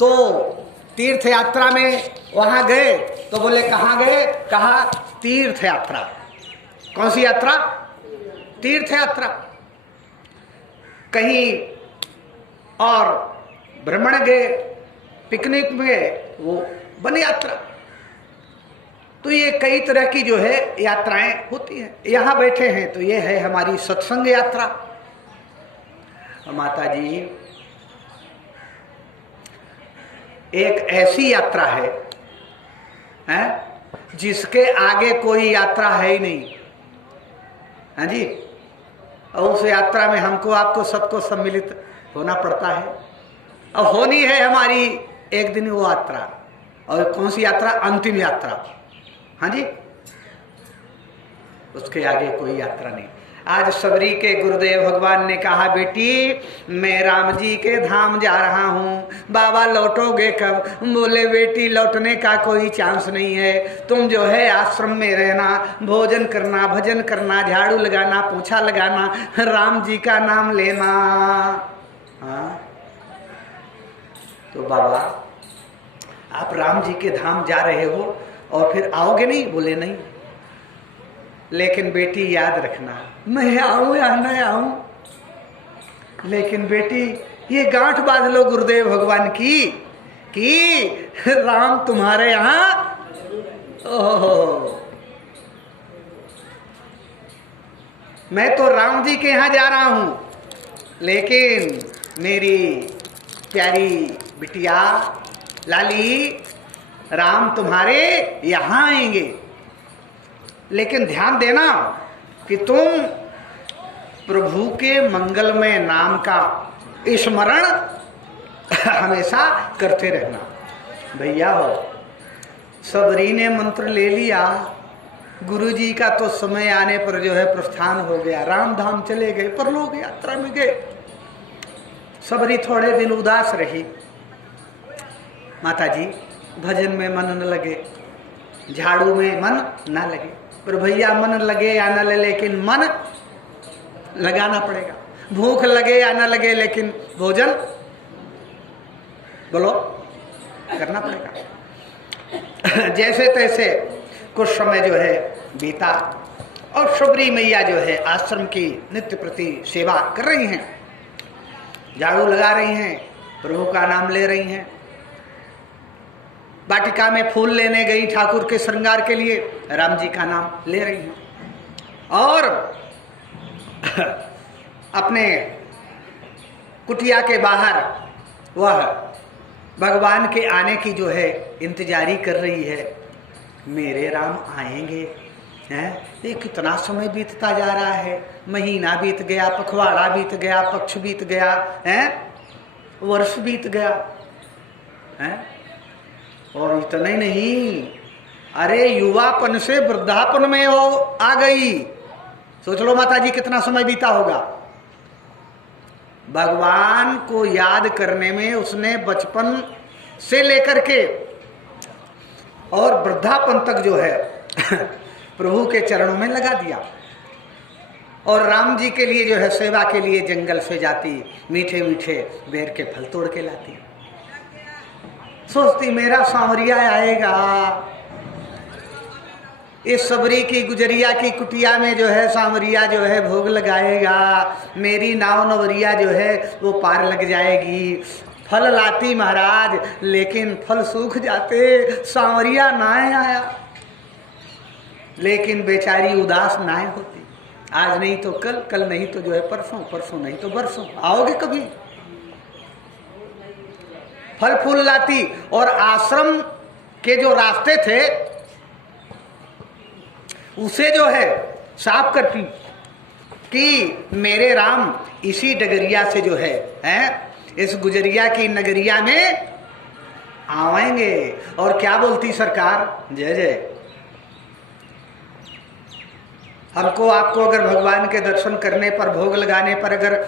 तो तीर्थ यात्रा में वहां गए तो बोले कहाँ गए? कहा तीर्थ यात्रा। कौन सी यात्रा? तीर्थ यात्रा। कहीं और भ्रमण गए, पिकनिक में, वो वन यात्रा। तो ये कई तरह की जो है यात्राएं होती हैं। यहाँ बैठे हैं तो ये है हमारी सत्संग यात्रा। माता जी, एक ऐसी यात्रा है, जिसके आगे कोई यात्रा है ही नहीं। हाँ जी, और उस यात्रा में हमको आपको सबको सम्मिलित होना पड़ता है और होनी है हमारी एक दिन वो यात्रा। और कौन सी यात्रा? अंतिम यात्रा। हाँ जी, उसके आगे कोई यात्रा नहीं। आज सबरी के गुरुदेव भगवान ने कहा, बेटी मैं राम जी के धाम जा रहा हूँ, बाबा लौटोगे कब? बोले बेटी लौटने का कोई चांस नहीं है, तुम जो है आश्रम में रहना, भोजन करना, भजन करना, झाड़ू लगाना, पोछा लगाना, राम जी का नाम लेना। हाँ, तो बाबा आप राम जी के धाम जा रहे हो और फिर आओगे नहीं? बोले नहीं, लेकिन बेटी याद रखना, मैं आऊं या न आऊं, लेकिन बेटी ये गांठ बांध लो गुरुदेव भगवान की कि राम तुम्हारे यहां। ओहो, मैं तो राम जी के यहां जा रहा हूं, लेकिन मेरी प्यारी बिटिया लाली, राम तुम्हारे यहां आएंगे। लेकिन ध्यान देना कि तुम प्रभु के मंगलमय नाम का स्मरण हमेशा करते रहना। भैया हो, सबरी ने मंत्र ले लिया, गुरुजी का तो समय आने पर जो है प्रस्थान हो गया, राम धाम चले गए, परलोक यात्रा में गए। सबरी थोड़े दिन उदास रही। माता जी भजन में मन न लगे, झाड़ू में मन न लगे, पर भैया मन लगे या न लगे लेकिन मन लगाना पड़ेगा। भूख लगे या न लगे लेकिन भोजन बोलो करना पड़ेगा। जैसे तैसे कुछ समय जो है बीता और सबरी मैया जो है आश्रम की नित्य प्रति सेवा कर रही हैं, झाड़ू लगा रही हैं, प्रभु का नाम ले रही हैं। वाटिका में फूल लेने गई ठाकुर के श्रृंगार के लिए, राम जी का नाम ले रही हैं। और अपने कुटिया के बाहर वह भगवान के आने की जो है इंतजारी कर रही है, मेरे राम आएंगे। हैं, ये कितना समय बीतता जा रहा है, महीना बीत गया, पखवाड़ा बीत गया, पक्ष बीत गया, हैं, वर्ष बीत गया, हैं, और इतना ही नहीं, अरे युवापन से वृद्धापन में वो आ गई। सोच लो माता जी कितना समय बीता होगा। भगवान को याद करने में उसने बचपन से लेकर के और वृद्धापन तक जो है प्रभु के चरणों में लगा दिया। और राम जी के लिए जो है सेवा के लिए जंगल से जाती, मीठे मीठे बेर के फल तोड़ के लाती, सोचती मेरा सांवरिया आएगा, इस सबरी की गुजरिया की कुटिया में जो है सांवरिया जो है भोग लगाएगा, मेरी नाव नवरिया जो है वो पार लग जाएगी। फल लाती महाराज, लेकिन फल सूख जाते, सांवरिया ना आया। लेकिन बेचारी उदास ना होती, आज नहीं तो कल, कल नहीं तो जो है परसों, परसों नहीं तो बरसों, आओगे कभी। फल फूल लाती और आश्रम के जो रास्ते थे उसे जो है साफ करती कि मेरे राम इसी डगरिया से जो है इस गुजरिया की नगरिया में आवेंगे। और क्या बोलती सरकार, जय जय। हमको आपको अगर भगवान के दर्शन करने पर, भोग लगाने पर अगर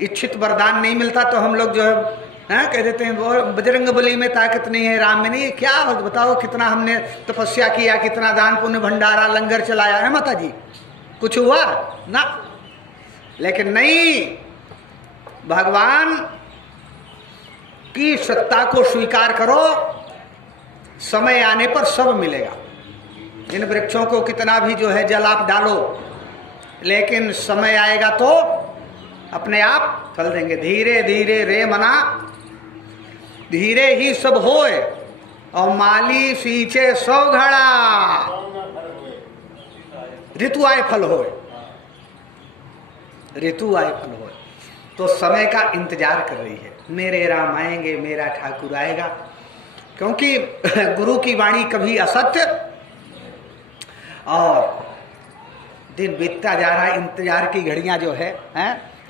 इच्छित वरदान नहीं मिलता तो हम लोग जो है कह देते हैं वो बजरंग बली में ताकत नहीं है, राम में नहीं। क्या बताओ, कितना हमने तपस्या किया, कितना दान पुण्य भंडारा लंगर चलाया है माता जी, कुछ हुआ ना। लेकिन नहीं, भगवान की सत्ता को स्वीकार करो, समय आने पर सब मिलेगा। इन वृक्षों को कितना भी जो है जल आप डालो, लेकिन समय आएगा तो अपने आप फल देंगे। धीरे धीरे रे मना धीरे ही सब होए, और माली सींचे 100 घड़ा, ऋतु आए फल होए, ऋतु आए फल होए। तो समय का इंतजार कर रही है, मेरे राम आएंगे, मेरा ठाकुर आएगा। क्योंकि गुरु की वाणी कभी असत्य, और दिन बीतता जा रहा है, इंतजार की घड़ियां जो है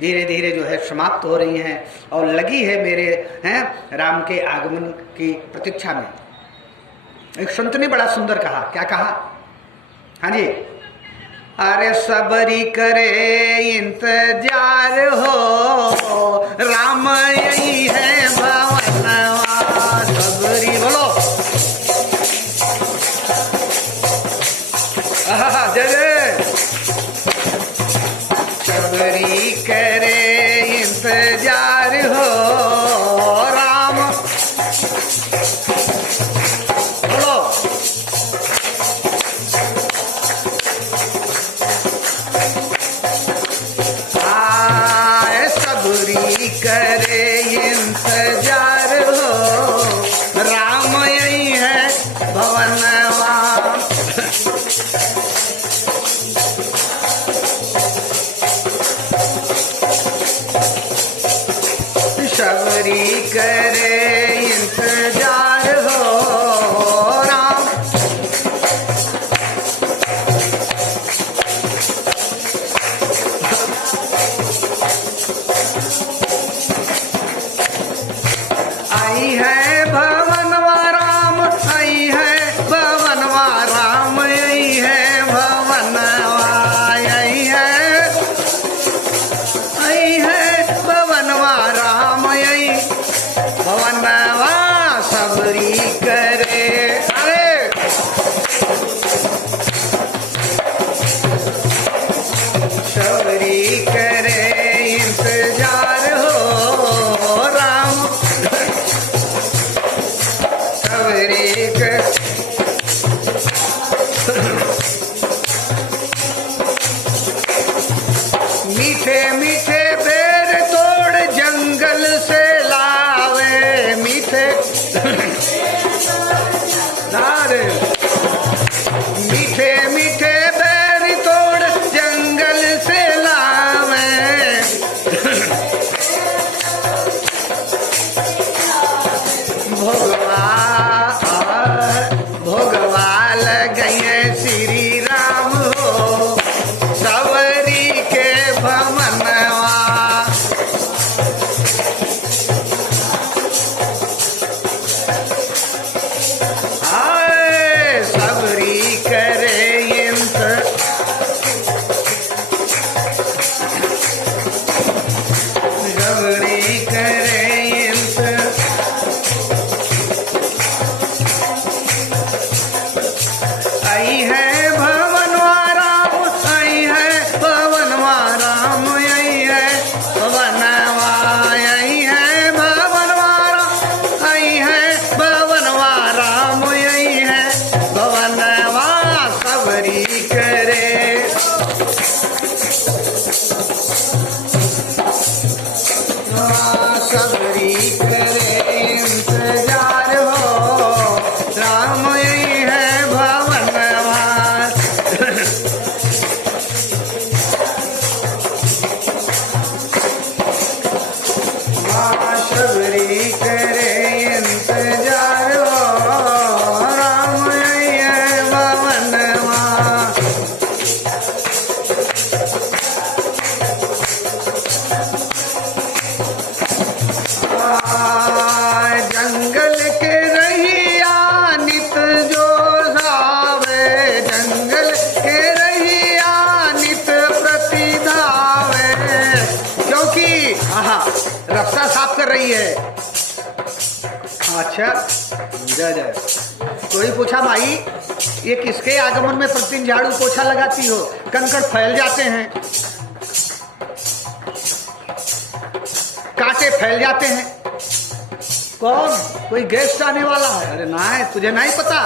धीरे धीरे जो है समाप्त हो रही हैं, और लगी है मेरे राम के आगमन की प्रतीक्षा में। एक संत ने बड़ा सुंदर कहा, क्या कहा? हाँ जी, अरे सबरी करे इंतजार हो, राम यही है भवनवा। सबरी बोलो, जय जय। सबरी करे इंतजार हो, राम बोलो। सबरी करे इंतजार हो, राम यही है भवनवा। सबरी करे इंतजार हो, राम आई है भवनवा, राम आई है भवनवा, राम आई है भवनवा, आई है भवनवा, राम आई भवनवा। सबरी करे, अरे सबरी करे इंतजार हो, राम सबरी करे। मीठे मीठे बेर तोड़ जंगल से लावे, मीठे मीठे मीठे बेर तोड़ जंगल से लावे। भोगवा लगइए श्री राम हो, सबरी के भवनवा। सबरी करे सबरी करे आई है भवनवा, राम आई है भवनवा, राम आई है भवनवा, आई है भवनवा, राम आई है भवनवा, राम आई है भवनवा। सबरी करे सबरी करे इंतजार हो, राम आई है भवनवा। सबरी करे इंतजार हो, राम आई है भवनवा। जंगल के रहिया नित जो धावे, जंगल के रहिया नित प्रति धावे। क्योंकि रास्ता साफ कर रही है। अच्छा, जय जय। कोई पूछा, भाई ये किसके आगमन में प्रतिदिन झाड़ू पोछा लगाती हो? कंकड़ फैल जाते हैं, कांटे फैल जाते हैं। कौन? कोई गेस्ट आने वाला है? अरे नहीं, तुझे नहीं पता?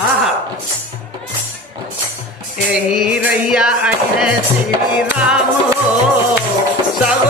आहा, यही रैया है श्री राम हो, सब